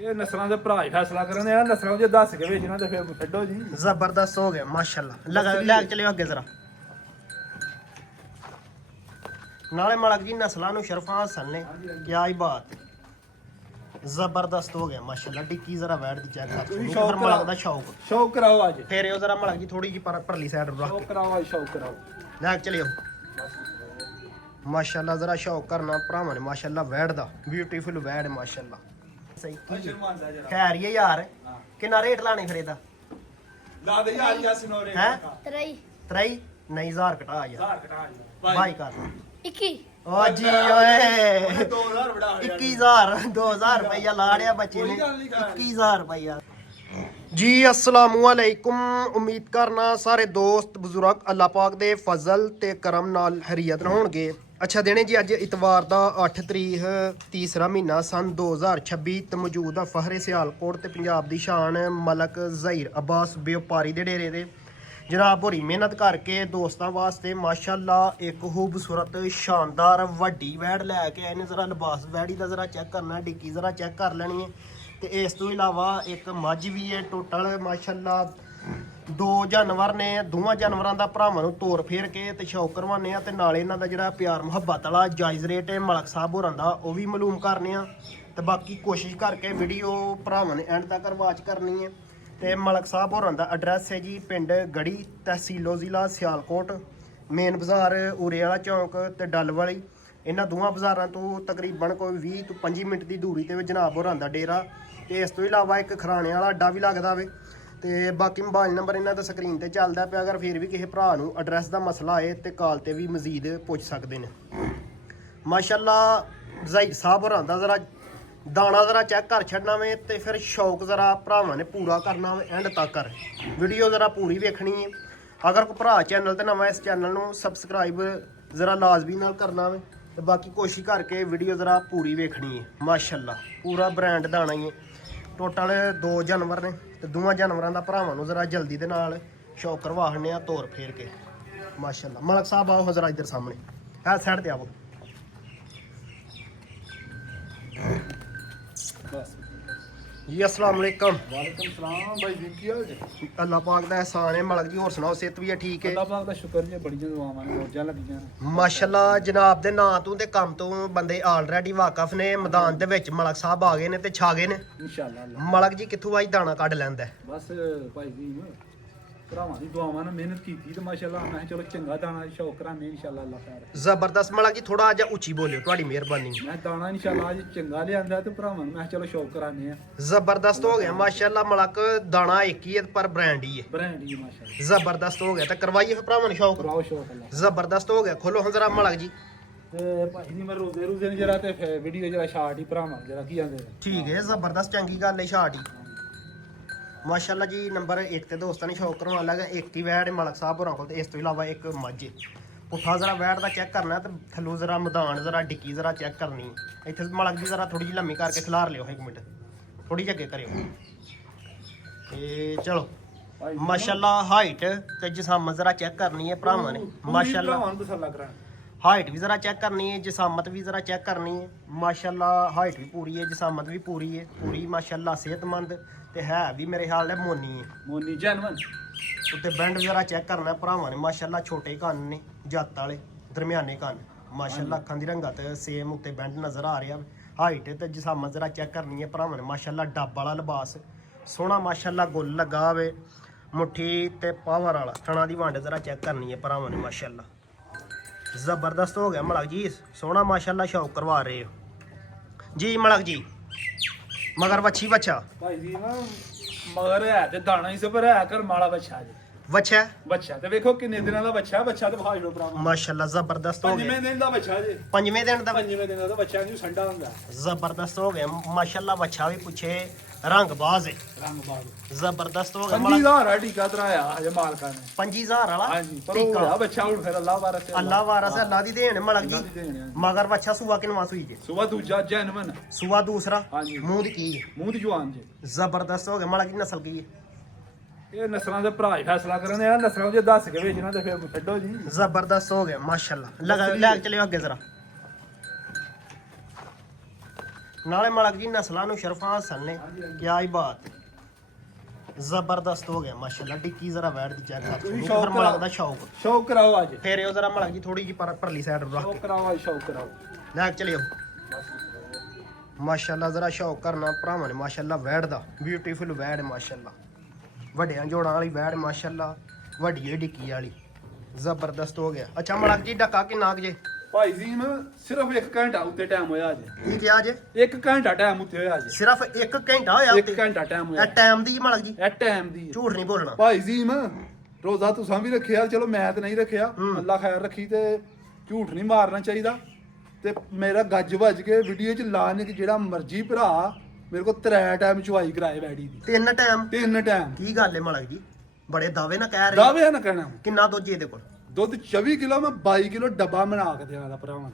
ਇਹ ਨਸਲਾਂ ਦੇ ਭਰਾ ਹੀ ਫੈਸਲਾ ਕਰਨ ਇਹਨਾਂ ਨਸਲਾਂ ਜੇ ਦੱਸ ਕੇ ਵੇਚਣਾ ਤੇ ਫਿਰ ਛੱਡੋ ਜੀ। ਜ਼ਬਰਦਸਤ ਹੋ ਗਿਆ ਮਾਸ਼ਾਅੱਲਾ। ਲੈ ਕੇ ਚਲਿਓ ਅੱਗੇ ਜ਼ਰਾ। ਨਾਲੇ ਮਲਕ ਜੀ ਨਸਲਾਂ ਨੂੰ ਸ਼ਰਫਾਂ ਹਾਸਲ ਨੇ, ਕਿਆ ਹੀ ਬਾਤ। ਜ਼ਬਰਦਸਤ ਹੋ ਗਿਆ ਮਾਸ਼ਾਅੱਲਾ। ਡਿੱਕੀ ਜ਼ਰਾ ਵੈੜ ਦੀ ਚੈੱਕ ਕਰ। ਫਿਰ ਮਲਕ ਦਾ ਸ਼ੌਕ ਕਰਾਓ ਅੱਜ। ਫੇਰ ਉਹ ਜ਼ਰਾ ਮਲਕ ਜੀ ਥੋੜੀ ਜਿਹੀ ਪਰਲੀ ਸਾਈਡ ਰੱਖ ਸ਼ੌਕ ਕੇ ਕਰਾਓ ਅੱਜ, ਸ਼ੌਕ ਕਰਾਓ। ਲੈ ਕੇ ਚਲਿਓ ਮਾਸ਼ਾਅੱਲਾ। ਜ਼ਰਾ ਸ਼ੌਕ ਕਰਨਾ ਭਰਾਵਾਂ ਨੇ ਮਾਸ਼ਾਅੱਲਾ। ਵੈੜ ਦਾ ਬਿਊਟੀਫੁਲ ਵੈੜ ਮਾਸ਼ਾਅੱਲਾ। ਸਹੀ ਖੈਰ ਹੀ ਯਾਰ। ਕਿੰਨਾ ਰੇਟ ਲਾਣੇ ਫਿਰ ਇਹਦਾ? ਲਾ ਦੇ ਯਾਰ ਯਾਸਨੋਰੇ ਹੈ 23 ਨਹੀਂ 1000 ਘਟਾ ਯਾਰ। 1000 ਘਟਾ ਭਾਈ ਕਰ 21 ਓ ਜੀ ਓਏ 2000 ਬੜਾ 21000 2000 ਰੁਪਇਆ ਲਾੜਿਆ ਬੱਚੇ ਨੇ। 21000 ਰੁਪਇਆ ਜੀ। ਅਸਲਾਮੁ ਅਲੈਕੁਮ। ਉਮੀਦ ਕਰਨਾ ਸਾਰੇ ਦੋਸਤ ਬਜ਼ੁਰਗ ਅੱਲਾਹ ਪਾਕ ਦੇ ਫਜ਼ਲ ਤੇ ਕਰਮ ਨਾਲ ਖੈਰੀਅਤ ਹੋਣਗੇ। ਅੱਛਾ ਦਿਨੇ ਜੀ ਅੱਜ ਇਤਵਾਰ ਦਾ 8 ਤਰੀਕ ਤੀਸਰਾ ਮਹੀਨਾ ਸਨ 2026 ਤੇ ਮੌਜੂਦ ਆ ਫਹਰੇ ਸਿਆਲਕੋਟ ਤੇ ਪੰਜਾਬ ਦੀ ਸ਼ਾਨ ਮਲਕ ਜ਼ਹੀਰ ਅਬਾਸ ਵਪਾਰੀ ਦੇ ਡੇਰੇ ਦੇ। ਜਨਾਬ ਹੋਰੀ ਮਿਹਨਤ ਕਰਕੇ ਦੋਸਤਾਂ ਵਾਸਤੇ ਮਾਸ਼ਾਅੱਲਾ ਇੱਕ ਖੂਬਸੂਰਤ ਸ਼ਾਨਦਾਰ ਵੱਡੀ ਵੈੜ ਲੈ ਕੇ ਆਏ ਨੇ। ਜ਼ਰਾ ਲਿਬਾਸ ਵੈੜੀ ਦਾ ਜ਼ਰਾ ਚੈੱਕ ਕਰਨਾ, ਡਿੱਕੀ ਜ਼ਰਾ ਚੈੱਕ ਕਰ ਲੈਣੀ ਹੈ। ਤੇ ਇਸ ਤੋਂ ਇਲਾਵਾ ਇੱਕ ਮੱਝ ਵੀ ਹੈ। ਟੋਟਲ ਮਾਸ਼ਾਅੱਲਾ 2 ਜਾਨਵਰ ਨੇ। ਦੋਵਾਂ ਜਾਨਵਰਾਂ ਦਾ ਭਰਾਵਾਂ ਨੂੰ ਤੋਰ ਫੇਰ ਕੇ ਤੇ ਸ਼ੌਕ ਕਰਵਾਉਂਦੇ ਆ ਤੇ ਨਾਲੇ ਇਹਨਾਂ ਦਾ ਜਿਹੜਾ ਪਿਆਰ ਮੁਹੱਬਤ ਵਾਲਾ ਜਾਇਜ਼ ਰੇਟ ਹੈ ਮਲਕ ਸਾਹਿਬ ਹੋਰਾਂ ਦਾ ਉਹ ਵੀ ਮਾਲੂਮ ਕਰਨੇ ਆ। ਤੇ ਬਾਕੀ ਕੋਸ਼ਿਸ਼ ਕਰਕੇ ਵੀਡੀਓ ਭਰਾਵਾਂ ਨੇ ਐਂਡ ਤੱਕ ਵਾਚ ਕਰਨੀ ਹੈ। ਤੇ ਮਲਕ ਸਾਹਿਬ ਹੋਰਾਂ ਦਾ ਐਡਰੈਸ ਹੈ ਜੀ ਪਿੰਡ ਗੜੀ, ਤਹਿਸੀਲੋ ਜ਼ਿਲ੍ਹਾ ਸਿਆਲਕੋਟ, ਮੇਨ ਬਾਜ਼ਾਰ ਉਰੇ ਵਾਲਾ ਚੌਂਕ ਤੇ ਡੱਲ ਵਾਲੀ। ਇਹਨਾਂ ਦੋਵਾਂ ਬਾਜ਼ਾਰਾਂ ਤੋਂ ਤਕਰੀਬਨ ਕੋਈ 20 ਤੋਂ 25 ਮਿੰਟ ਦੀ ਦੂਰੀ ਤੇ ਜਨਾਬ ਹੋਰਾਂ ਦਾ ਡੇਰਾ। ਤੇ ਇਸ ਤੋਂ ਇਲਾਵਾ ਇੱਕ ਖਰਾਣੇ ਵਾਲਾ ਅੱਡਾ ਵੀ ਲੱਗਦਾ ਵੇ। ਤੇ ਬਾਕੀ ਮੋਬਾਈਲ ਨੰਬਰ ਇਹਨਾਂ ਦਾ ਸਕਰੀਨ ਤੇ ਚੱਲਦਾ ਪਿਆ। ਅਗਰ ਫਿਰ ਵੀ ਕਿਸੇ ਭਰਾ ਨੂੰ ਐਡਰੈਸ ਦਾ ਮਸਲਾ ਆਏ ਤੇ ਕਾਲ ਤੇ ਵੀ ਮਜ਼ੀਦ ਪੁੱਛ ਸਕਦੇ ਨੇ। ਮਾਸ਼ਾਅੱਲਾ ਜ਼ਹੀਰ ਸਾਹਿਬ ਹੋਰਾਂ ਦਾ ਜ਼ਰਾ ਦਾਣਾ ਜ਼ਰਾ ਚੈੱਕ ਕਰ ਛੱਡਣਾ ਵੇ ਤੇ ਫਿਰ ਸ਼ੌਕ ਜ਼ਰਾ ਭਰਾਵਾਂ ਨੇ ਪੂਰਾ ਕਰਨਾ ਵੇ ਐਂਡ ਤੱਕ ਕਰ। ਵੀਡੀਓ ਜ਼ਰਾ ਪੂਰੀ ਵੇਖਣੀ ਹੈ। ਅਗਰ ਕੋਈ ਭਰਾ ਚੈਨਲ ਤੇ ਨਵਾਂ ਇਸ ਚੈਨਲ ਨੂੰ ਸਬਸਕ੍ਰਾਈਬ ਜ਼ਰਾ ਲਾਜ਼ਮੀ ਨਾਲ ਕਰਨਾ ਵੇ। ਤੇ ਬਾਕੀ ਕੋਸ਼ਿਸ਼ ਕਰਕੇ ਵੀਡੀਓ ਜ਼ਰਾ ਪੂਰੀ ਵੇਖਣੀ ਹੈ। ਮਾਸ਼ਾਅੱਲਾ ਪੂਰਾ ਬ੍ਰਾਂਡ ਦਾਣਾ ਹੀ ਹੈ। ਟੋਟਲ 2 ਜਾਨਵਰ ਨੇ ਤੇ ਦੋਵਾਂ ਜਾਨਵਰਾਂ ਦਾ ਭਰਾਵਾਂ ਨੂੰ ਜ਼ਰਾ ਜਲਦੀ ਦੇ ਨਾਲ ਸ਼ੌਕ ਕਰਵਾ ਹੰਨੇ ਆ ਤੋਰ ਫੇਰ ਕੇ। ਮਾਸ਼ਾਅੱਲਾ ਮਲਕ ਸਾਹਿਬ ਆਓ ਜ਼ਰਾ ਇੱਧਰ ਸਾਹਮਣੇ ਹੈ ਸਾਈਡ ਤੇ ਆਵੋ। ਬਸ ਜੀ ਅਸਲਾਮ ਅਲੈਕਮ। ਵਾਲੇਕੁਮ ਸਲਾਮ ਭਾਈ ਜੀ, ਕੀ ਹਾਲ ਜੀ? ਅੱਲਾਹ ਪਾਕ ਦਾ ਅਹਿਸਾਨ ਹੈ ਮਲਕ ਜੀ। ਹੋਰ ਸੁਣਾਓ ਸਿਹਤ ਵੀ ਹੈ ਠੀਕ ਹੈ? ਅੱਲਾਹ ਪਾਕ ਦਾ ਸ਼ੁਕਰ ਜੀ, ਬੜੀਆਂ ਦੁਆਵਾਂ ਨੇ, ਮੌਜਾਂ ਲੱਗੀਆਂ ਨੇ। ਮਾਸ਼ਾਅੱਲਾ ਜਨਾਬ ਦੇ ਨਾਂ ਤੋਂ ਤੇ ਕੰਮ ਤੋਂ ਬੰਦੇ ਆਲਰੇਡੀ ਵਾਕਫ ਨੇ। ਮੈਦਾਨ ਦੇ ਵਿੱਚ ਮਲਕ ਸਾਹਿਬ ਆ ਗਏ ਨੇ ਤੇ ਛਾ ਗਏ ਨੇ। ਇਨਸ਼ਾਅੱਲਾ ਅੱਲਾਹ। ਮਲਕ ਜੀ ਕਿੱਥੋਂ ਆਈ ਦਾਣਾ ਕੱਢ ਲੈਂਦਾ? ਬਸ ਭਾਈ ਜੀ ਭਰਾਵਾਂ ਦੀ ਦੁਆਵਾਂ ਨਾਲ ਮਿਹਨਤ ਕੀਤੀ ਤੇ ਮਾਸ਼ਾਅੱਲਾ ਮੈਂ ਕਿਹਾ ਚਲੋ ਚੰਗਾ ਦਾਣਾ ਸ਼ੌਕ ਕਰਾਂਗੇ ਇਨਸ਼ਾਅੱਲਾ ਅੱਲਾਹ ਖੈਰ। ਜ਼ਬਰਦਸਤ। ਮਲਕ ਜੀ ਥੋੜਾ ਜਿਹਾ ਉੱਚੀ ਬੋਲਿਓ, ਤੁਹਾਡੀ ਮਿਹਰਬਾਨੀ। ਮੈਂ ਦਾਣਾ ਇਨਸ਼ਾਅੱਲਾ ਅੱਜ ਚੰਗਾ ਲਿਆਂਦਾ ਤੇ ਭਰਾਵਾਂ ਨੂੰ ਮੈਂ ਕਿਹਾ ਚਲੋ ਸ਼ੌਕ ਕਰਾਂਗੇ ਆ। ਜ਼ਬਰਦਸਤ ਹੋ ਗਿਆ ਮਾਸ਼ਾਅੱਲਾ। ਮਲਕ ਦਾਣਾ ਇੱਕ ਹੀ ਹੈ ਪਰ ਬ੍ਰਾਂਡ ਹੀ ਹੈ। ਬ੍ਰਾਂਡ ਹੀ ਮਾਸ਼ਾਅੱਲਾ। ਜ਼ਬਰਦਸਤ ਹੋ ਗਿਆ ਤੇ ਕਰਵਾਈਏ ਫਿਰ ਭਰਾਵਾਂ ਨੂੰ ਸ਼ੌਕ। ਕਰਾਓ ਸ਼ੌਕ ਅੱਲਾਹ। ਜ਼ਬਰਦਸਤ ਹੋ ਗਿਆ। ਖੋਲੋ ਹੁਣ ਜ਼ਰਾ ਮਲਕ ਜੀ। ਤੇ ਭਾਈ ਜੀ ਮੈਂ ਰੋਜ਼ੇ ਨੂੰ ਜਰਾ ਤੇ ਵੀਡੀਓ ਜਰਾ ਸ਼ਾਰਟ ਹੀ ਭਰਾਵਾਂ ਜਰਾ ਕੀ ਆਂਦੇ ਨੇ। ਠੀਕ ਹੈ ਜ਼ਬਰਦਸਤ ਚੰਗੀ ਗੱਲ ਹੈ ਸ਼ਾਰਟ ਹੀ। ਮਾਸ਼ਾਅੱਲਾ ਜੀ ਨੰਬਰ 1 ਤੇ ਦੋਸਤਾਂ ਨੇ ਸ਼ੌਕ ਕਰਵਾਉਣ ਲੱਗਾ ਇੱਕ ਹੀ ਵੈੜ ਮਲਕ ਸਾਹਿਬ ਹੋਰਾਂ ਕੋਲ ਤੇ ਇਸ ਤੋਂ ਇਲਾਵਾ ਇੱਕ ਮੱਝ। ਪੁੱਠਾ ਜ਼ਰਾ ਵੈੜ ਦਾ ਚੈੱਕ ਕਰਨਾ ਤੇ ਥੱਲੋਂ ਜ਼ਰਾ ਮੈਦਾਨ ਜ਼ਰਾ ਡਿੱਕੀ ਜ਼ਰਾ ਚੈੱਕ ਕਰਨੀ। ਇੱਥੇ ਮਲਕ ਜੀ ਜ਼ਰਾ ਥੋੜੀ ਜਿਹੀ ਲੰਮੀ ਕਰਕੇ ਖਿਲਾਰ ਲਿਓ 1 ਮਿੰਟ, ਥੋੜੀ ਜਿਹੀ ਅੱਗੇ ਕਰਿਓ। ਤੇ ਚਲੋ ਮਾਸ਼ਾਅੱਲਾ ਹਾਈਟ ਤੇ ਜਿਸਾਮਤ ਜ਼ਰਾ ਚੈੱਕ ਕਰਨੀ ਹੈ ਭਰਾਵਾਂ ਨੇ। ਮਾਸ਼ਾਅੱਲਾ ਭਰਾਵਾਂ ਨੂੰ ਤਸੱਲਾ ਕਰਾਂ। ਹਾਈਟ ਵੀ ਜ਼ਰਾ ਚੈੱਕ ਕਰਨੀ ਹੈ, ਜਿਸਾਮਤ ਵੀ ਜ਼ਰਾ ਚੈੱਕ ਕਰਨੀ ਹੈ। ਮਾਸ਼ਾਅੱਲਾ ਹਾਈਟ ਵੀ ਪੂਰੀ ਹੈ, ਜਿਸਾਮਤ ਵੀ ਪੂਰੀ ਹੈ, ਪੂਰੀ ਮਾਸ਼ਾਅੱਲਾ ਸਿਹਤਮੰਦ ਤੇ ਹੈ ਵੀ ਮੇਰੇ ਖਿਆਲ ਨਾਲ ਮੋਨੀ ਹੈ। ਮੋਨੀ ਜਨਮਨ ਉੱਤੇ ਬੈਂਡ ਜ਼ਰਾ ਚੈੱਕ ਕਰਨਾ ਭਰਾਵਾਂ ਨੇ। ਮਾਸ਼ਾਅੱਲਾ ਛੋਟੇ ਕੰਨ ਨੇ, ਜੱਤ ਵਾਲੇ ਦਰਮਿਆਨੇ ਕੰਨ। ਮਾਸ਼ਾਅੱਲਾ ਅੱਖਾਂ ਦੀ ਰੰਗਤ ਸੇਮ ਉੱਤੇ ਬੈਂਡ ਨਜ਼ਰ ਆ ਰਿਹਾ। ਹਾਈਟ ਤੇ ਜਿਸਾਮਤ ਜ਼ਰਾ ਚੈੱਕ ਕਰਨੀ ਹੈ ਭਰਾਵਾਂ ਨੇ। ਮਾਸ਼ਾਅੱਲਾ ਡੱਬ ਵਾਲਾ ਲਿਬਾਸ ਸੋਹਣਾ ਮਾਸ਼ਾਅੱਲਾ ਗੁੱਲ ਲੱਗਾ ਹੋਵੇ, ਮੁੱਠੀ ਤੇ ਪਾਵਰ ਵਾਲਾ। ਥਣਾ ਦੀ ਵੰਡ ਜ਼ਰਾ ਚੈੱਕ ਕਰਨੀ ਹੈ ਭਰਾਵਾਂ ਨੇ। ਮਾਸ਼ਾਅੱਲਾ ਜ਼ਬਰਦਸਤ ਹੋ ਗਿਆ ਮਲਕ ਜੀ। ਸੋਹਣਾ ਮਾਸ਼ਾਅੱਲਾ ਸ਼ੌਕ ਕਰਵਾ ਰਹੇ ਹੋ ਜੀ ਮਲਕ ਜੀ। ਮਗਰ ਵੱਛੀ ਬੱਚਾ ਭਾਈ ਜੀ ਨਾ ਮਗਰ ਹੈ ਤੇ ਦਾਣਾ ਹੀ ਸਪਰ ਹੈ ਕਰ ਮਾਲਾ ਬੱਚਾ ਜੀ। ਵੱਛਾ ਬੱਚਾ ਤੇ ਵੇਖੋ ਕਿੰਨੇ ਦਿਨਾਂ ਦਾ ਬੱਚਾ ਤੇ ਵਿਖਾ ਲਓ ਭਰਾ। ਮਾਸ਼ਾਅੱਲਾ ਜ਼ਬਰਦਸਤ ਹੋ ਗਿਆ। 5ਵੇਂ ਦਿਨ ਦਾ ਬੱਚਾ ਜੀ। 5ਵੇਂ ਦਿਨ ਦਾ 5ਵੇਂ ਦਿਨ ਦਾ ਬੱਚਾ ਜੀ ਸੰਡਾ ਹੁੰਦਾ। ਜ਼ਬਰਦਸਤ ਹੋ ਗਿਆ ਮਾਸ਼ਾਅੱਲਾ। ਵੱਛਾ ਵੀ ਪੁੱਛੇ ਰੰਗ ਬਾਜ਼ ਹੈ। ਰੰਗ ਬਾਗ ਜ਼ਬਰਦਸਤ ਹੋ ਗਿਆ। 5000 ਆ ਟੀਕਾ ਤਰਾਇਆ ਹਜੇ ਮਾਲਕਾਂ ਨੇ। 25000 ਵਾਲਾ ਹਾਂਜੀ ਪਰ ਉਹ ਹੋਇਆ ਬੱਚਾ ਹੁਣ ਫਿਰ ਅੱਲਾਹ ਵਾਰਸ ਅੱਲਾਹ ਵਾਰਸ ਹੈ, ਅੱਲਾਹ ਦੀ ਦੇਣ ਮਲਕ ਅੱਲਾਹ ਦੀ ਜੀ। ਦੇਣ ਹੈ। ਮਗਰ ਵੱਛਾ ਸੂਆ ਕਿਨਵਾ ਸੂਈ ਜੇ? ਸੁਬਾ ਦੂਜਾ ਜਨਮਨ। ਸੂਆ ਦੂਸਰਾ। ਹਾਂਜੀ। ਮੂੰਹ ਦੀ ਕੀ ਹੈ? ਮੂੰਹ ਦੀ ਜਵਾਨ ਜੀ। ਜ਼ਬਰਦਸਤ ਹੋ ਗਿਆ ਮਲਕ ਜੀ। ਨਸਲ ਕੀ ਹੈ? ਇਹ ਨਸਲਾਂ ਦੇ ਭਰਾ ਹੀ ਫੈਸਲਾ ਕਰਨ ਇਹਨਾਂ ਨਸਲਾਂ ਜੇ ਦੱਸ ਕੇ ਵੇਚਣਾ ਤੇ ਫਿਰ ਛੱਡੋ ਜੀ। ਜ਼ਬਰਦਸਤ ਹੋ ਗਿਆ ਮਾਸ਼ਾਅੱਲਾ। ਲੈ ਕੇ ਚਲਿਓ ਅੱਗੇ ਜ਼ਰਾ। ਨਾਲੇ ਮਲਕ ਜੀ ਨਸਲਾਂ ਨੂੰ ਸ਼ਰਫਾਂ ਹਾਸਲ ਨੇ ਕਿਆ ਹੀ ਬਾਤ ਜ਼ਬਰਦਸਤ ਹੋ ਗਿਆ ਮਾਸ਼ਾਅੱਲਾ ਡਿੱਕੀ ਜ਼ਰਾ ਵੈੜ ਦੀ ਚੈੱਕ ਕਰ ਤੁਸੀਂ ਫਿਰ ਮਲਕ ਦਾ ਸ਼ੌਕ ਸ਼ੌਕ ਕਰਾਓ ਅੱਜ ਫੇਰ ਇਹ ਜ਼ਰਾ ਮਲਕ ਜੀ ਥੋੜੀ ਜੀ ਪਰਲੀ ਸਾਈਡ ਰੱਖ ਸ਼ੌਕ ਕੇ ਕਰਾਓ ਅੱਜ ਸ਼ੌਕ ਕਰਾਓ ਲੈ ਚਲਿਓ ਮਾਸ਼ਾਅੱਲਾ ਜ਼ਰਾ ਸ਼ੌਕ ਕਰਨਾ ਭਰਾਵਾਂ ਨੇ ਮਾਸ਼ਾਅੱਲਾ ਵੈੜ ਦਾ ਬਿਊਟੀਫੁਲ ਵੈੜ ਮਾਸ਼ਾਅੱਲਾ ਵੱਡਿਆਂ ਜੋੜਾਂ ਵਾਲੀ ਵੈੜ ਮਾਸ਼ਾਅੱਲਾ ਵੱਡੀ ਡਿੱਕੀ ਵਾਲੀ ਜ਼ਬਰਦਸਤ ਹੋ ਗਿਆ ਅੱਛਾ ਮਲਕ ਜੀ ਡੱਕਾ ਕਿੰਨਾ ਕੁ ਜੇ ਭਾਈ ਜੀ ਮੈਂ ਸਿਰਫ 1 ਘੰਟਾ ਉੱਤੇ ਟਾਈਮ ਹੋਇਆ ਅੱਜ ਕੀ ਕਿਹਾ ਜੇ 1 ਘੰਟਾ ਟਾਈਮ ਉੱਤੇ ਹੋਇਆ ਅੱਜ ਸਿਰਫ 1 ਘੰਟਾ ਹੋਇਆ 1 ਘੰਟਾ ਟਾਈਮ ਇਹ ਹੋਇਆ ਟਾਈਮ ਦੀ ਮਲਕ ਜੀ ਇਹ ਟਾਈਮ ਦੀ ਝੂਠ ਨਹੀਂ ਬੋਲਣਾ ਭਾਈ ਜੀ ਮੈਂ ਰੋਜ਼ਾ ਤੁਸੀਂ ਵੀ ਰੱਖਿਆ ਚਲੋ ਮੈਂ ਤੇ ਨਹੀਂ ਰੱਖਿਆ ਹੂੰ। ਅੱਲਾ ਖੈਰ ਰੱਖੀ ਤੇ ਝੂਠ ਨਹੀਂ ਮਾਰਨਾ ਚਾਹੀਦਾ ਤੇ ਮੇਰਾ ਗੱਜ ਵੱਜ ਕੇ ਵੀਡੀਓ ਚ ਲਾਣ ਕਿ ਜਿਹੜਾ ਮਰਜ਼ੀ ਭਰਾ ਮੇਰੇ ਕੋਲ 3 ਟਾਈਮ ਚੁਆਈ ਕਰਾਏ ਵੈੜੀ ਦੀ 3 ਟਾਈਮ 3 ਟਾਈਮ ਕੀ ਗੱਲ ਹੈ ਮਲਕ ਜੀ ਬੜੇ ਦਾਅਵੇ ਨਾ ਕਹਿ ਰਹੇ ਦਾਵੇ ਨਾ ਕਹਿਣਾ ਕਿੰਨਾ ਦੁੱਧ ਇਹਦੇ ਕੋਲ ਦੁੱਧ 24 ਕਿਲੋ ਮੈਂ 22 ਕਿਲੋ ਡੱਬਾ ਬਣਾ ਕੇ ਦੇਣਾ ਦਾ ਭਰਾਵਾਂ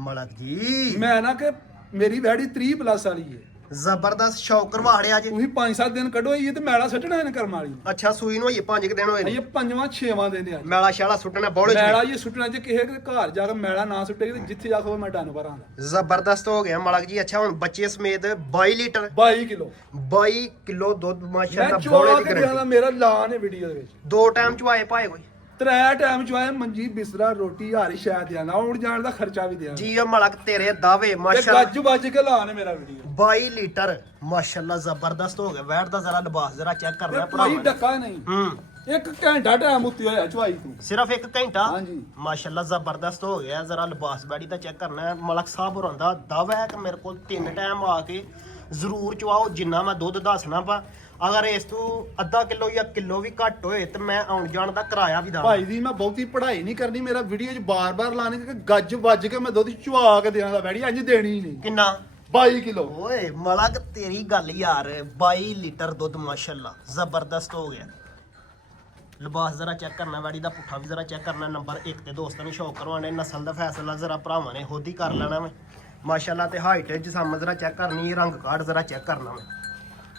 ਮਲਕ ਜੀ ਮੈਂ ਨਾ ਕਿ ਮੇਰੀ ਵੈੜੀ 3 ਪਲੱਸ ਵਾਲੀ ਹੈ ਜ਼ਬਰਦਸਤ ਸ਼ੌਕ ਕਰਵਾੜਿਆ ਜੀ ਤੁਸੀਂ 5-7 ਦਿਨ ਕੱਢੋ ਇਹ ਤੇ ਮੈਲਾ ਸੱਟਣਾ ਇਹਨੇ ਕਰਮ ਵਾਲੀ ਨੂੰ। ਅੱਛਾ ਸੂਈ ਨੂੰ ਹੋਈ 5 ਦਿਨ ਹੋਏ ਨੇ ਇਹ 5ਵਾਂ-6ਵਾਂ ਦਿਨ ਆ ਮੈਲਾ ਸ਼ਾਲਾ ਸੁੱਟਣਾ ਬੋਲੇ ਮੈਲਾ ਇਹ ਸੁੱਟਣਾ ਜੇ ਕਿਸੇ ਦੇ ਘਰ ਜਾ ਕੇ ਮੈਲਾ ਨਾ ਸੁੱਟੇ ਤੇ ਜਿੱਥੇ ਜਾ ਕੇ ਮੈਂ ਡਨ ਭਰਾਂਗਾ ਜ਼ਬਰਦਸਤ ਹੋ ਗਿਆ ਮਲਕ ਜੀ ਅੱਛਾ ਹੁਣ ਬੱਚੇ ਸਮੇਤ 22 ਲੀਟਰ 22 ਕਿਲੋ 22 ਕਿਲੋ ਦੁੱਧ ਮੈਂ ਮਾਸ਼ਾਅੱਲਾ ਚੋਲਾ ਬੋਲੇ ਦੀ ਕੇ ਦਿਆਂ ਦਾ ਗਰੰਟੀ ਮੇਰਾ ਲਾ ਨੇ ਵੀਡੀਓ ਦੇ ਵਿੱਚ 2 ਟਾਈਮ ਚਵਾਏ ਪਾਏ ਕੋਈ 3 ਟਾਈਮ ਚਵਾਏ ਮੰਜੀ ਬਿਸਤਰਾ ਰੋਟੀ ਹਾਰੀ ਸ਼ਾਇਦ ਦਿਆਂ ਆਉਣ ਜਾਣ ਦਾ ਖਰਚਾ ਵੀ ਦਿਆਂ ਜੀ ਉਹ ਮਲਕ ਤੇਰੇ ਦਾਅਵੇ ਤੇ ਮਾਸ਼ਾਅੱਲਾ ਗੱਜ ਵੱਜ ਕੇ ਲਾ ਨੇ ਮੇਰਾ ਵੀਡੀਓ 22 ਲੀਟਰ ਮਾਸ਼ਾਅੱਲਾ ਜ਼ਬਰਦਸਤ ਹੋ ਗਿਆ ਵੈਟ ਦਾ ਜ਼ਰਾ ਲਿਬਾਸ ਜ਼ਰਾ ਚੈੱਕ ਕਰਨਾ ਤੇ ਕੋਈ ਭਰਾ ਡੱਕਾ ਨਹੀਂ ਹੂੰ 1 ਘੰਟਾ ਟਾਈਮ ਉੱਤੇ ਹੋਇਆ ਚਵਾਈ ਤੂੰ ਸਿਰਫ 1 ਘੰਟਾ ਹਾਂਜੀ। ਮਾਸ਼ਾਅੱਲਾ ਜ਼ਬਰਦਸਤ ਹੋ ਗਿਆ ਜ਼ਰਾ ਲਿਬਾਸ ਬੈੜੀ ਦਾ ਚੈੱਕ ਕਰਨਾ ਹੈ ਮਲਕ ਸਾਹਿਬ ਹੋਰਾਂ ਦਾ ਦਾਅਵਾ ਹੈ ਕਿ ਮੇਰੇ ਕੋਲ 3 ਟਾਈਮ ਆ ਕੇ ਜ਼ਰੂਰ ਚਵਾਓ ਜਿੰਨਾ ਮੈਂ ਦੁੱਧ ਦੱਸਣਾ ਪਾ ਅਗਰ ਇਸ ਤੋਂ ਅੱਧਾ ਕਿਲੋ ਜਾਂ ਕਿਲੋ ਵੀ ਘੱਟ ਹੋਏ ਤੇ ਮੈਂ ਆਉਣ ਜਾਣ ਦਾ ਕਿਰਾਇਆ ਵੀ ਦਾਂ ਭਾਈ ਜੀ ਮੈਂ ਬਹੁਤੀ ਪੜ੍ਹਾਈ ਨਹੀਂ ਕਰਨੀ ਮੇਰਾ ਵੀਡੀਓ 'ਚ ਬਾਰ-ਬਾਰ ਲਾਣੇ ਕਿ ਗੱਜ ਵੱਜ ਕੇ ਮੈਂ ਦੁੱਧ ਚੁਆ ਕੇ ਦੇਣਾ ਦਾ ਵੈੜੀ ਇੰਜ ਦੇਣੀ ਨਹੀਂ ਕਿੰਨਾ 22 ਕਿਲੋ ਓਏ ਮਲਕ ਤੇਰੀ ਗੱਲ ਯਾਰ 22 ਲੀਟਰ ਦੁੱਧ ਮਾਸ਼ਾਅੱਲਾ ਜ਼ਬਰਦਸਤ ਹੋ ਗਿਆ ਲਿਬਾਸ ਜ਼ਰਾ ਚੈੱਕ ਕਰਨਾ ਵੈੜੀ ਦਾ ਪੁੱਠਾ ਵੀ ਜ਼ਰਾ ਚੈੱਕ ਕਰਨਾ ਨੰਬਰ 1 ਤੇ ਦੋਸਤਾਂ ਨੂੰ ਸ਼ੌਕ ਕਰਵਾਉਣੇ ਨਸਲ ਦਾ ਫੈਸਲਾ ਜ਼ਰਾ ਭਰਾਵਾਂ ਨੇ ਖੁਦ ਹੀ ਕਰ ਲੈਣਾ ਮੈਂ ਮਾਸ਼ਾਅੱਲਾ ਤੇ ਹਾਈਟ ਜਿਸਮ ਜ਼ਰਾ ਚੈੱਕ ਕਰਨੀ ਰੰਗ ਕਾਰਡ ਜ਼ਰਾ ਚੈੱਕ ਕਰਨਾ ਮੈਂ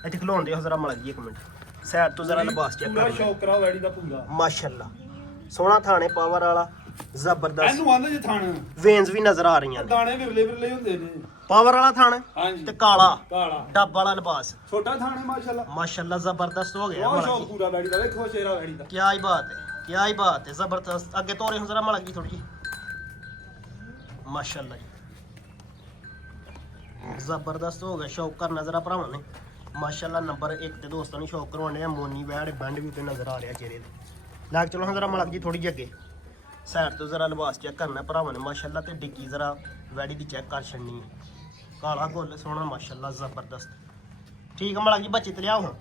ਇੱਥੇ ਖਲੋਣ ਦਿਓ ਜ਼ਰਾ ਮਲਕ ਜੀ 1 ਮਿੰਟ ਸਾਈਡ ਤੋਂ ਜ਼ਰਾ ਲਿਬਾਸ ਚੈੱਕ ਪੂਰਾ ਕਰ ਸ਼ੌਕ ਕਰਾਓ ਵੈੜੀ ਦਾ ਪੂਰਾ ਮਾਸ਼ਾਅੱਲਾ ਸੋਹਣਾ ਥਾਣੇ ਪਾਵਰ ਵਾਲਾ ਜ਼ਬਰਦਸਤ ਇਹਨੂੰ ਆਂਦੇ ਜੇ ਥਾਣ ਵੇਨਸ ਵੀ ਨਜ਼ਰ ਆ ਰਹੀਆਂ ਨੇ ਦਾਣੇ ਵਿਰਲੇ ਹੁੰਦੇ ਨੇ ਪਾਵਰ ਵਾਲਾ ਥਾਣ ਹਾਂਜੀ ਤੇ ਕਾਲਾ ਕਾਲਾ ਡੱਬ ਵਾਲਾ ਲਿਬਾਸ ਛੋਟਾ ਥਾਣੇ ਮਾਸ਼ਾਅੱਲਾ ਮਾਸ਼ਾਅੱਲਾ ਜ਼ਬਰਦਸਤ ਹੋ ਗਿਆ ਬਹੁਤ ਮਲਕ ਸ਼ੌਕ ਜੀ ਪੂਰਾ ਵੈੜੀ ਦਾ ਵੇਖੋ ਸ਼ੇਰਾ ਵੈੜੀ ਦਾ क्या ही बात है क्या ही बात है जबरदस्त आगे तो रहे जरा मलक जी थोड़ी माशाल्लाह जबरदस्त हो गया शौक कर नजर भरावां ने माशाल्लाह नंबर 1 ते दोस्तों ने शौक करवाने मोनी वैड़ बैंड भी ते नजर आ रहा चेहरे ते लाग चलो जरा मलक जी थोड़ी जी अगे साइड तो जरा लिबास चेक करना भरावां ने माशाल्लाह ते डिग्गी जरा वैड़ी दी चेक कर छड़नी है काला गुल सोहना माशाल्लाह जबरदस्त ठीक है मलक जी बच्चे ते लियाओ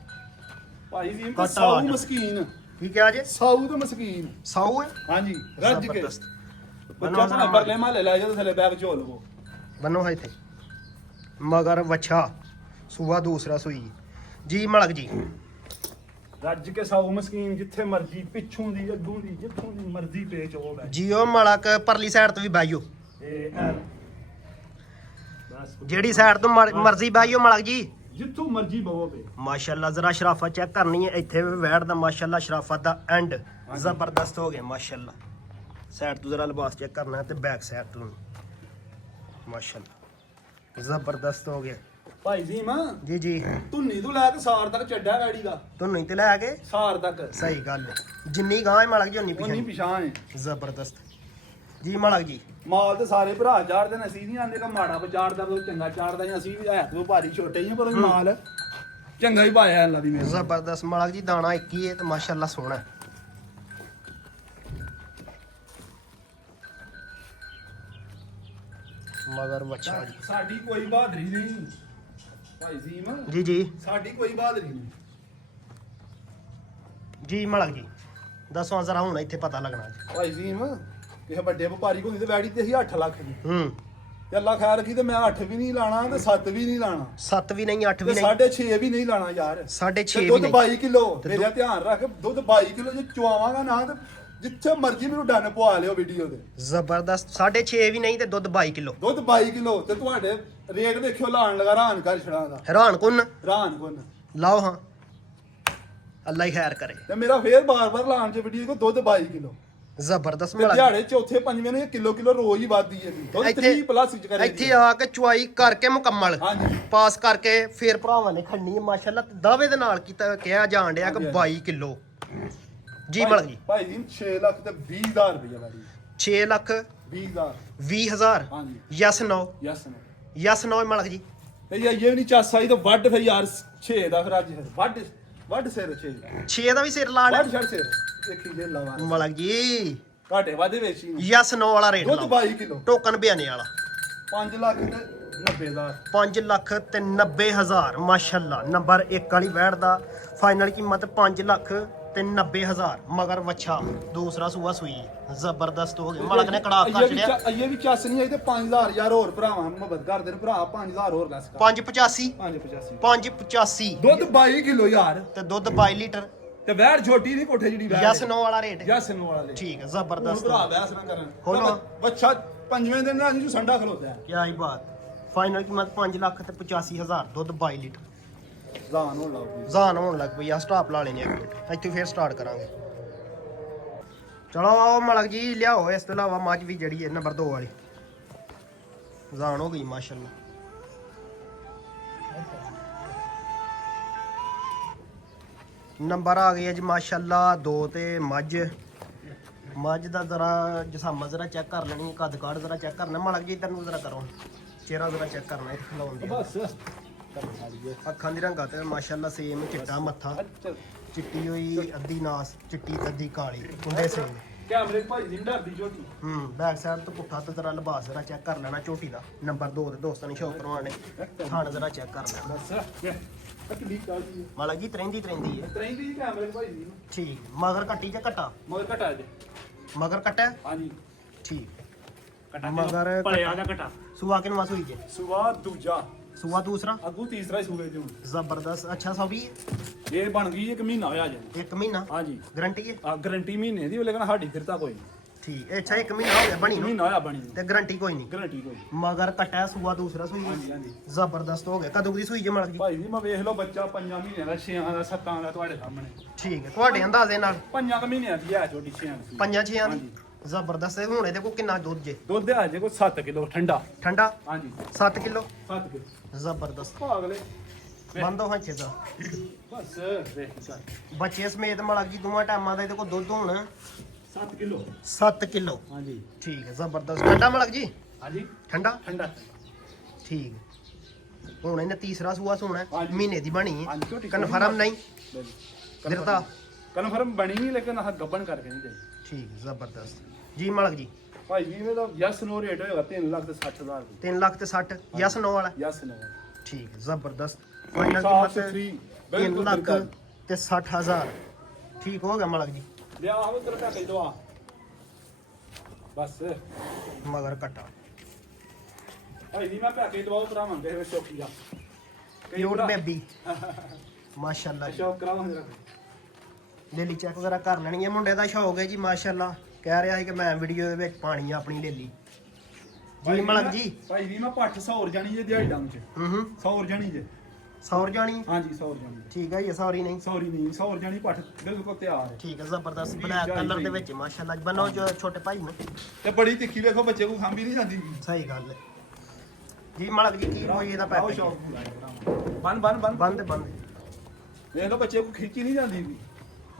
ਭਾਈ ਜੀ ਕੱਟ ਸਾਊ ਆ ਗਿਆ। ਮਸਕੀਨ की क्या जे ਸਾਊ ਤੇ ਮਸਕੀਨ साऊ है ਹਾਂਜੀ ਰੱਜ ਕੇ जबरदस्त ਬੱਚਾ ਆਪਣਾ ਪਰਲੇ ਮਾਲੇ ਲੈ ਜਾਓ ਥੱਲੇ ਬੈਗ ਝੋਲ ਲਵੋ बनो है थे मगर वच्छा सुबह दूसरा सुई जी मलक जी ਰੱਜ ਕੇ ਸਾਊ ਮਸਕੀਨ ਜਿੱਥੇ ਮਰਜੀ ਪਿੱਛੋਂ ਦੀ ਅੱਗੋਂ ਦੀ ਜਿੱਥੋਂ ਦੀ ਮਰਜੀ ਪੇਚ ਹੋ ਬੈ जियो मलक परली साइड तो भी बाइयो ਇਹ ਐ ਬਸ जेड़ी साइड तो मर्जी बाइयो मलक जी ਜਿੱਥੋਂ ਮਰਜੀ ਬਵੋ ਬੇ माशाल्लाह जरा शराफत चेक करनी है इत्थे भी वैट दा माशाल्लाह शराफत दा एंड जबरदस्त हो गया माशाल्लाह साइड तो जरा लिबास चेक करना है ते बैक साइड तो माशाल्लाह जबरदस्त हो गया ਭਾਈ ਜੀ ਮਾਂ जी जी ਧੁੰਨੀ ਤੋਂ ਲੈ ਕੇ ਸਾਰ ਤੱਕ ਚੱਡਾ ਗਾੜੀ ਦਾ तो नहीं ते लै के ਸਾਰ ਤੱਕ सही गल है जिन्नी गां है मलक जी उन्नी ਉਹ ਨਹੀਂ पीछे ਪਿਛਾਂ ਹੈ जबरदस्त जी मलक जी ਮਾਲ ਤੇ ਸਾਰੇ ਭਰਾ ਚਾੜਦੇ ਨੇ ਅਸੀਂ ਨਹੀਂ ਆਂਦੇ ਕਿ ਮਾੜਾ ਵਿਚਾਰਦਾ ਉਹ ਚੰਗਾ ਚਾੜਦਾ ਜਾਂ ਅਸੀਂ ਵੀ ਹੈ ਤੂੰ ਭਾਰੀ ਛੋਟੇ ਹੀ ਆ, ਪਰ ਮਾਲ ਚੰਗਾ ਹੀ ਪਾਇਆ ਅੱਲਾ ਦੀ ਮਿਹਰ जबरदस्त मलक जी दाना एक ही है तो माशाल्लाह सोहना है मगर बच्चा जी ਸਾਡੀ ਕੋਈ ਬਹਾਦਰੀ ਨਹੀਂ ਭਾਈ ਜੀ ਮਾਂ जी जी ਸਾਡੀ ਕੋਈ ਬਹਾਦਰੀ ਨਹੀਂ जी मलक जी दसो जरा हूं इत्थे पता लगना जी ਭਾਈ ਜੀ ਮਾਂ ਕਿਸੇ ਵੱਡੇ ਵਪਾਰੀ ਕੋਲ ਤੇ ਵੈੜੀ ਤੇ ਅਸੀਂ 8 ਲੱਖ ਦੀ ਤੇ ਅੱਲਾ ਖੈਰ ਰੱਖੀ ਤੇ ਮੈਂ 8 ਵੀ ਨਹੀਂ ਲਾਣਾ ਤੇ 7 ਵੀ ਨਹੀਂ ਲਾਣਾ 7 भी नहीं 8 ਤੇ भी नहीं 6.5 ਵੀ ਨਹੀਂ ਲਾਣਾ ਯਾਰ 6.5 ਤੇ भी ਦੁੱਧ नहीं 22 ਕਿਲੋ ਤੇ ਮੇਰਾ ਧਿਆਨ ਰੱਖ ਦੁੱਧ 22 ਕਿਲੋ ਜੇ ਚੁਆਵਾਂਗਾ ਨਾ ਤੇ ਜਿੱਥੇ ਮਰਜ਼ੀ ਮੈਨੂੰ ਡਨ ਪਵਾ ਲਿਓ ਵੀਡੀਓ ਤੇ जबरदस्त 6.5 भी नहीं ते दुध 22 किलो ਦੁੱਧ 22 ਕਿਲੋ ਤੇ ਤੁਹਾਡੇ ਰੇਟ ਵੇਖਿਓ ਲਾਣ ਲਗਾ ਰਾਨ ਕਰ ਛੜਾ ਦਾ हैरान कुन ਰਾਨ ਕੋਨ लाओ हाँ अल्लाह ही खैर करे ਤੇ ਮੇਰਾ ਫੇਰ ਬਾਰ-ਬਾਰ ਲਾਣ ਚ ਵੀਡੀਓ ਕੋ ਦੁੱਧ 22 ਕਿਲੋ ਜ਼ਬਰਦਸਤ ਤੇ ਮਲਕ ਦਿਹਾੜੇ ਚੌਥੇ ਪੰਜਵੇਂ ਨੂੰ ਕਿਲੋ ਰੋਜ਼ ਹੀ ਵੱਧਦੀ ਹੈ ਦੁੱਧ ਇੱਥੇ 3 ਪਲੱਸ ਚ ਕਰੇ ਇੱਥੇ ਆ ਕੇ ਚੁਆਈ ਕਰਕੇ ਮੁਕੰਮਲ ਹਾਂਜੀ ਪਾਸ ਕਰਕੇ ਫੇਰ ਭਰਾਵਾਂ ਨੇ ਖੰਨੀ ਹੈ ਮਾਸ਼ਾਅੱਲਾ ਦਾਅਵੇ ਦੇ ਨਾਲ ਕੀਤਾ ਕਿਹਾ ਜਾਣ ਡਿਆ ਕਿ 22 ਕਿਲੋ ਜੀ ਮਲਕ ਜੀ ਭਾਈ ਜੀ 6 ਲੱਖ ਤੇ 20000 ਰੁਪਏ ਵਾਲੀ 6 ਲੱਖ 20000 20,000 ਹਾਂਜੀ ਯਸ ਨੋ ਯਸ ਨੋ ਯਸ ਨੋ ਮਲਕ ਜੀ ਤੇ ਇਹ ਵੀ ਨਹੀਂ ਚਾਸਾ ਹੀ ਤਾਂ ਵੱਡ ਫਿਰ ਯਾਰ 6 ਦਾ ਫਿਰ ਅੱਜ ਵੱਡ ਸਿਰ 6 6 ਦਾ ਵੀ ਸਿਰ ਲਾੜ ਵੱਡ ਛੜ ਸਿਰ ਦੇਖੀ ਜੇ ਲਵਾ ਮਲਕ ਜੀ ਘਾਟੇ ਵਾਦੇ ਵਿੱਚ ਹੀ ਨਹੀਂ। ਯਸ ਨੋ ਵਾਲਾ ਰੇਟ ਦੁੱਧ ਲਾਓ 22 ਕਿਲੋ ਟੋਕਨ ਬਿਆਨੇ ਵਾਲਾ 5 ਲੱਖ ਤੇ 90000 5 ਲੱਖ ਤੇ 90,000 ਮਾਸ਼ਾਅੱਲਾ ਨੰਬਰ 1 ਵਾਲੀ ਵੈੜ ਦਾ ਫਾਈਨਲ ਕੀਮਤ 5 ਲੱਖ ਤੇ 90,000 ਮਗਰ ਵੱਛਾ ਦੂਸਰਾ ਸੂਆ ਸੂਈ ਜ਼ਬਰਦਸਤ ਹੋ ਗਿਆ ਮਲਕ ਨੇ ਕੜਾ ਕਰ ਛੜਿਆ ਇਹ ਵੀ ਚੱਸ ਨਹੀਂ ਆਈ ਤੇ 5000 ਯਾਰ ਹੋਰ ਭਰਾਵਾਂ ਮੁਹੱਬਤ ਕਰਦੇ ਨੇ ਭਰਾ 5000 ਹੋਰ ਲੈਸ ਕਰ 585 585 585 ਦੁੱਧ 22 ਕਿਲੋ ਯਾਰ ਤੇ ਦੁੱਧ 22 ਲੀਟਰ ਤੇ ਵੈੜ ਛੋਟੀ ਨਹੀਂ ਕੋਠੇ ਜਿਹੜੀ ਵੈੜ ਯਸ ਨੋ ਵਾਲਾ ਰੇਟ ਯਸ ਨੋ ਵਾਲਾ ਲੈ ਠੀਕ ਹੈ ਹੁਣ ਜ਼ਬਰਦਸਤ ਭਰਾ ਬਹਿਸ ਨਾ ਕਰਨ ਖੋਲੋ। ਬੱਚਾ ਪੰਜਵੇਂ ਦਿਨ ਨਾਲ ਜੀ ਸੰਡਾ ਖਲੋਦਾ ਹੈ ਕੀ ਹੀ ਬਾਤ ਫਾਈਨਲ ਕੀਮਤ 5 ਲੱਖ ਤੇ 85,000 ਦੁੱਧ 22 ਲੀਟਰ ਜਾਨ ਹੋਣ ਲੱਗ ਪਈ ਜਾਨ ਹੋਣ ਲੱਗ ਪਈ ਆ ਸਟਾਪ ਲਾ ਲੈਣੇ ਇੱਕ ਮਿੰਟ ਇੱਥੇ ਫੇਰ ਸਟਾਰਟ ਕਰਾਂਗੇ ਚਲੋ ਆਓ ਮਲਕ ਜੀ ਲਿਆਓ ਇਸ ਤੋਂ ਇਲਾਵਾ ਮੱਝ ਵੀ ਜਿਹੜੀ ਹੈ ਨੰਬਰ 2 ਵਾਲੀ ਜਾਨ ਹੋ ਗਈ ਮਾਸ਼ਾਅੱਲਾ ਨੰਬਰ ਆ ਗਿਆ ਜੀ ਮਾਸ਼ਾਅੱਲਾ 2 ਤੇ ਮੱਝ ਦਾ ਜ਼ਰਾ ਜਸਾਮਾ ਜ਼ਰਾ ਚੈੱਕ ਕਰ ਲੈਣੀ ਕੱਦ ਕਾੜ ਜ਼ਰਾ ਚੈੱਕ ਕਰਨਾ ਮਲਕ ਜੀ ਤੈਨੂੰ ਜ਼ਰਾ ਕਰੋ ਚਿਹਰਾ ਜ਼ਰਾ ਚੈੱਕ ਕਰਨਾ ਇਹ ਖਲਾਉਣ ਦੀ ਬਸ ਅੱਖਾਂ ਦੀ ਰੰਗਾਂ ਤੇ ਮਾਸ਼ਾਅੱਲਾ ਸੇਮ ਚਿੱਟਾ ਮੱਥਾ ਚਿੱਟੀ ਹੋਈ ਅੱਧੀ ਨਾਸ ਚਿੱਟੀ ਅੱਧੀ ਕਾਲੀ ਕੁੰਡੇ ਸੇਮ ਕੈਮਰੇ ਭਾਈ ਦੀ ਡਰਦੀ ਝੋਟੀ ਬੈਕ ਸਾਈਡ ਤੋਂ ਪੁੱਠਾ ਤੇ ਤੇਰਾ ਲਿਬਾਸ ਜ਼ਰਾ ਚੈੱਕ ਕਰ ਲੈਣਾ ਝੋਟੀ ਦਾ ਨੰਬਰ 2 ਤੇ ਦੋਸਤਾਂ ਨੇ ਸ਼ੌਕ ਕਰਵਾਉਣੇ ਥਾਣ ਜ਼ਰਾ ਚੈੱਕ ਕਰ ਲੈਣਾ ਬਸ ਕਿੰਨੀ ਕਾਲੀ ਮਲਕ ਜੀ ਤਰੇਂਦੀ ਹੈ ਤਰ੍ਹਾਂ ਕੈਮਰੇ ਭਾਈ ਦੀ ਠੀਕ ਮਗਰ ਕੱਟੀ ਜਾਂ ਕੱਟਾ ਮਗਰ ਘਟਾ ਦੇ ਮਗਰ ਕੱਟਾ ਹਾਂਜੀ ਠੀਕ ਕਟਾ ਮਗਰ ਭਲਿਆ ਦਾ ਕਟਾ ਸੁਆ ਕਿਨ ਵਾਸ ਹੋਈ ਜੇ ਸੁਆ ਦੂਜਾ ਸੁਆ ਦੂਸਰਾ ਅੱਗੂ ਤੀਸਰਾ ਹੀ ਸੂਏ ਤੇ ਹੁਣ ਜ਼ਬਰਦਸਤ ਅੱਛਾ ਸਭ ਵੀ ਇਹ ਬਣ ਗਈ 1 ਮਹੀਨਾ ਹੋਇਆ ਜੇ 1 ਮਹੀਨਾ ਹਾਂਜੀ ਗਰੰਟੀ ਹੈ ਆ ਗਰੰਟੀ ਮਹੀਨੇ ਦੀ ਲੇਕਿਨ ਸਾਡੀ ਫਿਰਤਾ ਕੋਈ ਨਹੀਂ ਠੀਕ ਅੱਛਾ 1 ਮਹੀਨਾ ਹੋ ਗਿਆ ਬਣੀ ਨੂੰ ਮਹੀਨਾ ਹੋਇਆ ਬਣੀ ਤੇ ਗਰੰਟੀ ਕੋਈ ਨਹੀਂ ਗਰੰਟੀ ਕੋਈ ਮਗਰ ਕੱਟਾ ਸੂਆ ਦੂਸਰਾ ਸੂਈ ਹਾਂਜੀ ਹਾਂਜੀ ਜ਼ਬਰਦਸਤ ਹੋ ਗਿਆ ਕਦੋਂ ਦੀ ਸੂਈ ਜੇ ਮਲਕ ਜੀ ਭਾਈ ਜੀ ਮੈਂ ਵੇਖ ਲਓ ਬੱਚਾ 5 ਮਹੀਨਿਆਂ ਦਾ 6 ਦਾ 7 ਦਾ ਤੁਹਾਡੇ ਸਾਹਮਣੇ ਠੀਕ ਹੈ ਤੁਹਾਡੇ ਅੰਦਾਜ਼ੇ ਨਾਲ 5 ਮਹੀਨਿਆਂ ਦੀ ਹੈ ਛੋਟੀ 6 ਦੀ ਪੰਜਾਂ ਛੇਆਂ ਦੀ ਜ਼ਬਰਦਸਤ ਹੁਣ ਇਹਦੇ ਕੋਲ ਕਿੰਨਾ ਦੁੱਧ ਜੇ ਦੁੱਧ ਆ ਜੇ ਕੋਈ 7 ਕਿਲੋ ਠੰਡਾ ਠੰਡਾ ਹਾਂਜੀ 7 ਕਿਲੋ 7 ਕਿਲੋ ਜ਼ਬਰਦਸਤ ਅਗਲੇ ਬੰਦੋ ਹੰਚੇ ਦਾ ਬਸ ਵੇਖ ਚੱਲ ਬੱਚੇ ਸਮੇਤ ਮਲਕ ਜੀ ਦੋਵਾਂ ਟਾਈਮਾਂ ਦਾ ਇਹਦੇ ਕੋਲ ਦੁੱਧ ਹੁਣ 7 ਕਿਲੋ 7 ਕਿਲੋ ਹਾਂਜੀ ਠੀਕ ਹੈ ਜ਼ਬਰਦਸਤ ਠੰਡਾ ਮਲਕ ਜੀ ਹਾਂਜੀ ਠੰਡਾ ਠੰਡਾ ਠੀਕ ਹੈ। ਹੁਣ ਇਹਨੇ ਤੀਸਰਾ ਸੂਆ ਸੋਣਾ ਹਾਂਜੀ। ਮਹੀਨੇ ਦੀ ਬਣੀ ਹੈ ਹਾਂਜੀ ਝੋਟੀ ਕਨਫਰਮ ਨਹੀਂ ਦਿਰਦਾ ਕਨਫਰਮ ਬਣੀ ਨਹੀਂ ਲੇਕਿਨ ਆਹ ਗੱਬਣ ਕਰਕੇ ਨਹੀਂ ਦੇ ਠੀਕ ਜ਼ਬਰਦਸਤ ਜੀ ਮਲਕ ਜੀ ਭਾਈ ਜੀ ਇਹਦਾ ਯਸ ਨੋ ਰੇਟ ਹੋਏਗਾ 3 ਲੱਖ ਤੇ 60,000 ਰੁਪਏ 3 ਲੱਖ ਤੇ 60 ਯਸ ਨੋ ਵਾਲਾ ਯਸ ਨੋ ਠੀਕ ਹੈ, ਜ਼ਬਰਦਸਤ ਫਾਈਨਲ ਸਾਫ ਕੀਮਤ ਸੁਥਰੀ 3 ਬਿਲਕੁਲ ਲੱਖ ਬਿਲਕੁਲ। ਤੇ 60,000 ਠੀਕ ਹੋ ਗਿਆ ਮਲਕ ਜੀ ਲਿਆ ਆਵੇ ਤੇਰਾ ਪੈਕੇਜ ਦਵਾ ਬਸ ਮਗਰ ਕਟਾ ਭਾਈ ਜੀ ਮੈਂ ਪੈਕੇਜ ਦਵਾਉ ਭਰਾਵਾਂਗੇ ਇਹ ਸ਼ੌਕੀ ਦਾ ਕਿਊਟ ਬੇਬੀ ਮਾਸ਼ਾਅੱਲਾ ਸ਼ੌਕ ਕਰਾਵਾਂਗੇ ਲੇਲੀ ਚੈੱਕ ਜ਼ਰਾ ਕਰ ਲੈਣੀ ਹੈ ਮੁੰਡੇ ਦਾ ਸ਼ੌਕ ਹੈ ਜੀ ਮਾਸ਼ਾਅੱਲਾ ਕਹਿ ਰਿਹਾ ਸੀ ਕਿ ਮੈਂ ਵੀਡੀਓ ਦੇ ਵਿੱਚ ਪਾਣੀ ਆ ਆਪਣੀ ਲੇਲੀ ਜੀ ਮਲਕ ਜੀ ਭਾਈ ਜੀ ਮੈਂ ਪੱਠ 100 ਜਾਣੀ ਜੇ ਦਿਹਾੜੀ ਡੰਗ ਚ ਹੂੰ 100 ਜਾਣੀ ਜੇ ਸੌਰ ਜਾਣੀ ਹਾਂਜੀ 100 ਜਾਣੀ ਠੀਕ ਹੈ ਇਹ ਸੌਰੀ ਨਹੀਂ ਸੌਰੀ ਨਹੀਂ 100 ਜਾਣੀ ਪੱਠ ਬਿਲਕੁਲ ਤਿਆਰ ਹੈ ਠੀਕ ਹੈ ਜ਼ਬਰਦਸਤ ਬਲੈਕ ਕਲਰ ਦੇ ਵਿੱਚ ਮਾਸ਼ਾਅੱਲਾ ਬਨੋ ਜੋ ਛੋਟੇ ਭਾਈ ਨੇ ਤੇ ਬੜੀ ਤਿੱਖੀ ਵੇਖੋ ਬੱਚੇ ਨੂੰ ਖਾਂਬੀ ਨਹੀਂ ਜਾਂਦੀ ਸਹੀ ਗੱਲ ਹੈ ਜੀ ਮਲਕ ਜੀ ਕੀ ਹੋਈ ਇਹਦਾ ਆਓ ਪੈਕੇਜ ਸ਼ੌਕ ਪੂਰਾ ਹੈ ਭਰਾਵਾਂ। ਬੰਦ ਬੰਦ ਵੇਖ ਲਓ ਬੱਚੇ ਨੂੰ ਖਿੱਚੀ ਨਹੀਂ ਜਾਂਦੀ ਵੀ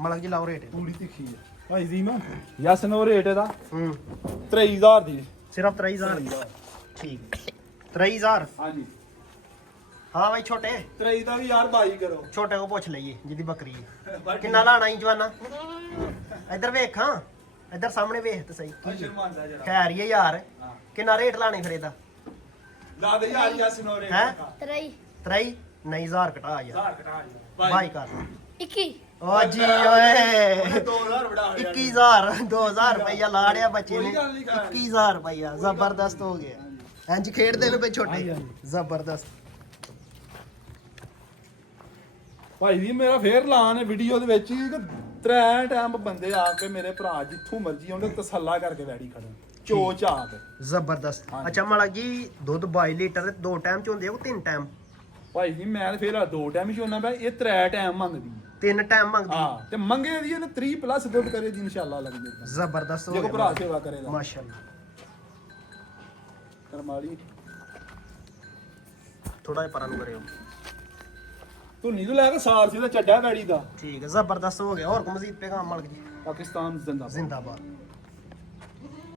ਮਲਕ ਜੀ ਲਾਓ ਰੇਟ ਪੂਰੀ ਤਿੱਖੀ ਹੈ ਭਾਈ ਜੀ ਮੈਂ ਯਸ ਨੋ ਰੇਟ ਇਹਦਾ ਹੂੰ 23000 ਦੀ ਸਿਰਫ 23000 ਠੀਕ 23000 ਹਾਂਜੀ ਹਾਂ ਬਾਈ ਛੋਟੇ 23 ਦਾ ਵੀ ਯਾਰ ਬਾਈ ਕਰੋ ਛੋਟੇ ਕੋ ਪੁੱਛ ਲਈਏ ਜਿਹਦੀ ਬੱਕਰੀ ਹੈ ਕਿੰਨਾ ਲਾਣਾ ਹੀ ਜਵਾਨਾ ਇੱਧਰ ਵੇਖ ਹਾਂ ਇੱਧਰ ਸਾਹਮਣੇ ਵੇਖ ਤੇ ਸਹੀ ਸ਼ਰਮਾਂਦਾ ਜਰਾ ਖੈਰ ਹੀ ਹੈ ਯਾਰ ਹਾਂ ਕਿੰਨਾ ਰੇਟ ਲਾਣੀ ਫਿਰ ਇਹਦਾ ਲਾ ਦੇ ਯਾਰ ਯਸ ਨੋ ਰੇਟ ਹੈਂ? ਤਰਾਈ 23 ਨਹੀਂ 1000 ਘਟਾ ਯਾਰ 1000 ਘਟਾ ਬਾਈ ਕਰ 21 ਓ ਜੀ ਓਏ 2000 ਬੜਾ 21000 2000 ਰੁਪਇਆ ਲਾੜਿਆ ਬੱਚੇ ਨੇ ਕੋਈ ਗੱਲ ਨਹੀਂ ਕਰ। 21000 ਰੁਪਇਆ ਜ਼ਬਰਦਸਤ ਹੋ ਗਿਆ ਇੰਜ ਖੇਡਦੇ ਨੇ ਬਈ ਛੋਟੇ ਜ਼ਬਰਦਸਤ ਭਾਈ ਜੀ ਮੇਰਾ ਫੇਰ ਲਾਨ ਹੈ ਵੀਡੀਓ ਦੇ ਵਿੱਚ ਕਿ 3 ਟਾਈਮ ਬੰਦੇ ਆ ਕੇ ਮੇਰੇ ਭਰਾ ਜਿੱਥੋਂ ਮਰਜੀ ਆਉਂਦੇ ਤਸੱਲਾ ਕਰਕੇ ਵੈੜੀ ਖੜਨ ਚੋ ਚਾਪ ਜ਼ਬਰਦਸਤ ਹਾਂਜੀ। ਅੱਛਾ ਮਲਕ ਜੀ ਦੁੱਧ 22 ਲੀਟਰ 2 ਟਾਈਮ ਚ ਹੁੰਦੇ ਆ ਉਹ 3 ਟਾਈਮ ਭਾਈ ਜੀ ਮੈਂ ਫੇਰ 2 ਟਾਈਮ ਹੀ ਚੋਣਾ ਪਿਆ ਇਹ 3 ਟਾਈਮ ਮੰਗਦੀ ਹੈ। 3 ਟਾਈਮ ਮੰਗਦੀ ਹਾਂ ਤੇ ਮੰਗੇ ਦੀ ਇਹਨੇ 3 ਪਲੱਸ ਦੁੱਧ ਕਰੇ ਦੀ ਇਨਸ਼ਾਅੱਲਾ ਲੱਗਦੇ ਜ਼ਬਰਦਸਤ ਜੇ ਹੋ ਕੋ ਭਰਾ ਗਿਆ ਸੇਵਾ ਕਰੇਗਾ ਮਾਸ਼ਾਅੱਲਾ ਕਰਮਾਲੀ ਥੋੜਾ ਜਿਹਾ ਪਰਾਂ ਨੂੰ ਕਰਿਓ ਤੂੰ ਨੀਂਦ ਲੈ ਕੇ ਸਾਲ ਸੀ ਦਾ ਚੱਡਾ ਵੈੜੀ ਦਾ ਠੀਕ ਹੈ ਜ਼ਬਰਦਸਤ ਹੋ ਗਿਆ ਹੋਰ ਕੋ ਮਜ਼ੀਦ ਪੈਗਾਮ ਮਲਕ ਜੀ ਪਾਕਿਸਤਾਨ ਜ਼ਿੰਦਾਬਾਦ ਜ਼ਿੰਦਾਬਾਦ